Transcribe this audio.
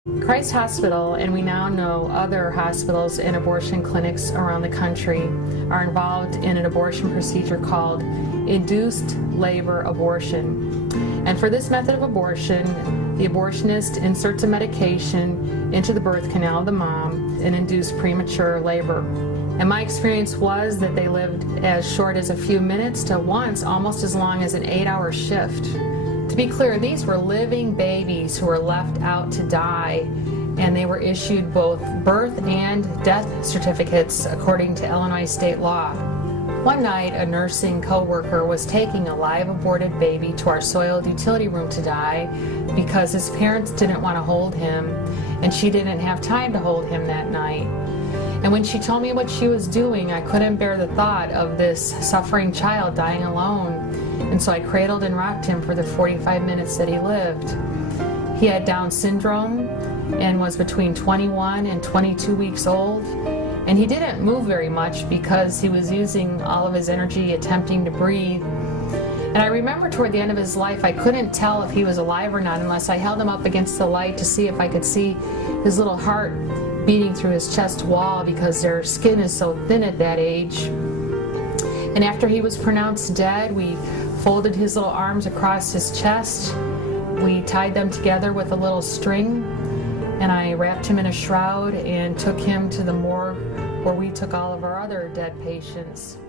Christ Hospital, and we now know other hospitals and abortion clinics around the country, are involved in an abortion procedure called induced labor abortion. And for this method of abortion, the abortionist inserts a medication into the birth canal of the mom and induce premature labor. And my experience was that they lived as short as a few minutes to once almost as long as an 8-hour shift. To be clear, these were living babies who were left out to die, and they were issued both birth and death certificates according to Illinois state law. One night, a nursing co-worker was taking a live aborted baby to our soiled utility room to die because his parents didn't want to hold him, and she didn't have time to hold him that night. And when she told me what she was doing, I couldn't bear the thought of this suffering child dying alone. And so I cradled and rocked him for the 45 minutes that he lived. He had Down syndrome and was between 21 and 22 weeks old. And he didn't move very much because he was using all of his energy attempting to breathe. And I remember toward the end of his life, I couldn't tell if he was alive or not unless I held him up against the light to see if I could see his little heart beating through his chest wall, because their skin is so thin at that age. And after he was pronounced dead, we folded his little arms across his chest. We tied them together with a little string, and I wrapped him in a shroud and took him to the morgue where we took all of our other dead patients.